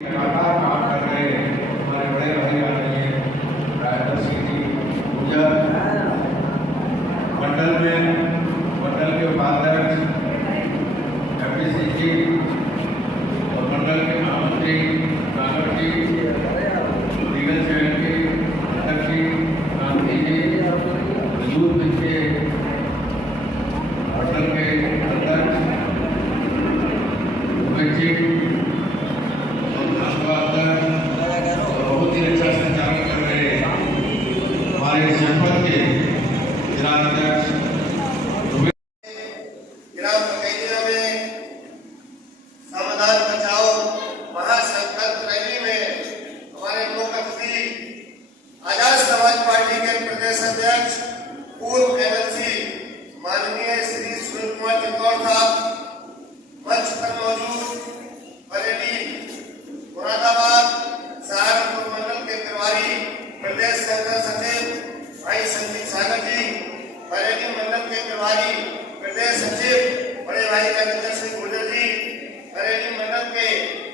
लगातार काम कर रहे हमारे बड़े भाई आदरणीय राजदर्शी जी पूजा मंडल के उपाध्यक्ष एमपीसी जी और मंडल के महामंत्री राघव जी, लीगल सेल के अध्यक्ष जी गांधी जी, यूथ विंग के मंडल के अध्यक्ष जी बहुत ही अच्छा संचालन कर रहे हमारे जनपद के जिलाध्यक्ष ग्राम पंचायत में समाधान बचाओ महासंकल्प रैली में हमारे मुख्यमंत्री आजाद समाज पार्टी के प्रदेश अध्यक्ष पूर्व एमएलसी माननीय श्री सुनील कुमार चंदौर साहब मंच पर मौजूद बरेली मुरादाबाद सहारनपुर मंडल के प्रभारी प्रदेश संगठन सचिव भाई संदीप सागर जी, बरेली मंडल के प्रभारी प्रदेश सचिव बड़े भाई राजेंद्र सिंह गुर्जर जी, बरेली मंडल के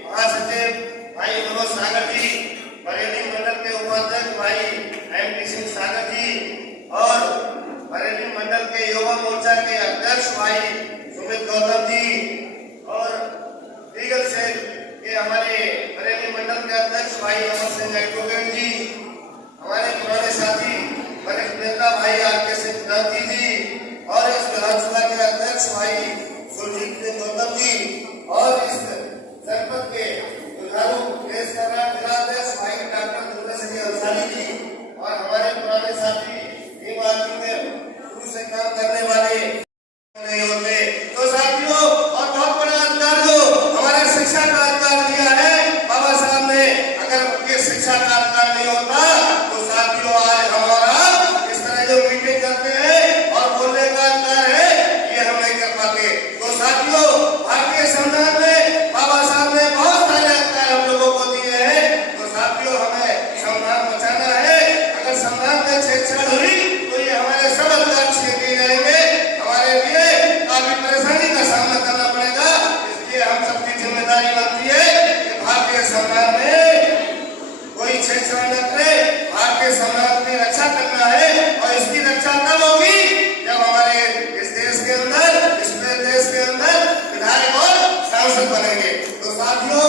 महासचिव भाई मनोज सागर जी, बरेली मंडल के उपाध्यक्ष भाई एमपी सिंह सागर जी और बरेली मंडल के युवा मोर्चा के अध्यक्ष भाई सुमित गौतम जी और लीगल सेल के हमारे बरेली मंडल के अध्यक्ष भाई अमर सिंह एडवोकेट जी, हमारे पुराने साथी वरिष्ठ नेता भाई आरके सिंह क्रांति जी और इस विधानसभा के अध्यक्ष भाई सुरजीत सिंह गौतम जी और इस जनपद के जुझारू देश का जिलाध्यक्ष भाई डॉक्टर दुर्गा सिंह अंसारी जी और हमारे पुराने साथी टीम आदमी में शुरू से काम करने वाले नहीं होते। तो साथियों और बहुत बड़ा अधिकार जो हमारे शिक्षा का अधिकार दिया है बाबा साहब ने, अगर ये शिक्षा का अधिकार नहीं होता तो साथियों आज हमारा इस तरह जो मीटिंग करते हैं और बोलने का अधिकार है ये हम नहीं कर पाते। तो साथियों भारतीय संविधान में बाबा साहब ने बहुत सारे अधिकार हम लोगों को दिए हैं। तो साथियों हमें संविधान बचाना है। अगर संविधान में छेड़छाड़ हुई तो ये हमारे सब अधिकार छीन लिए जाएंगे, हमारे लिए काफी परेशानी का सामना करना पड़ेगा। इसलिए हम सबकी जिम्मेदारी बनती है कि भारतीय संविधान में कोई छेड़छाड़ न करे, भारतीय संविधान की रक्षा करना है और इसकी रक्षा तब होगी जब हमारे इस देश के अंदर, इस देश के अंदर विधायक और सांसद बनेंगे। तो साथियों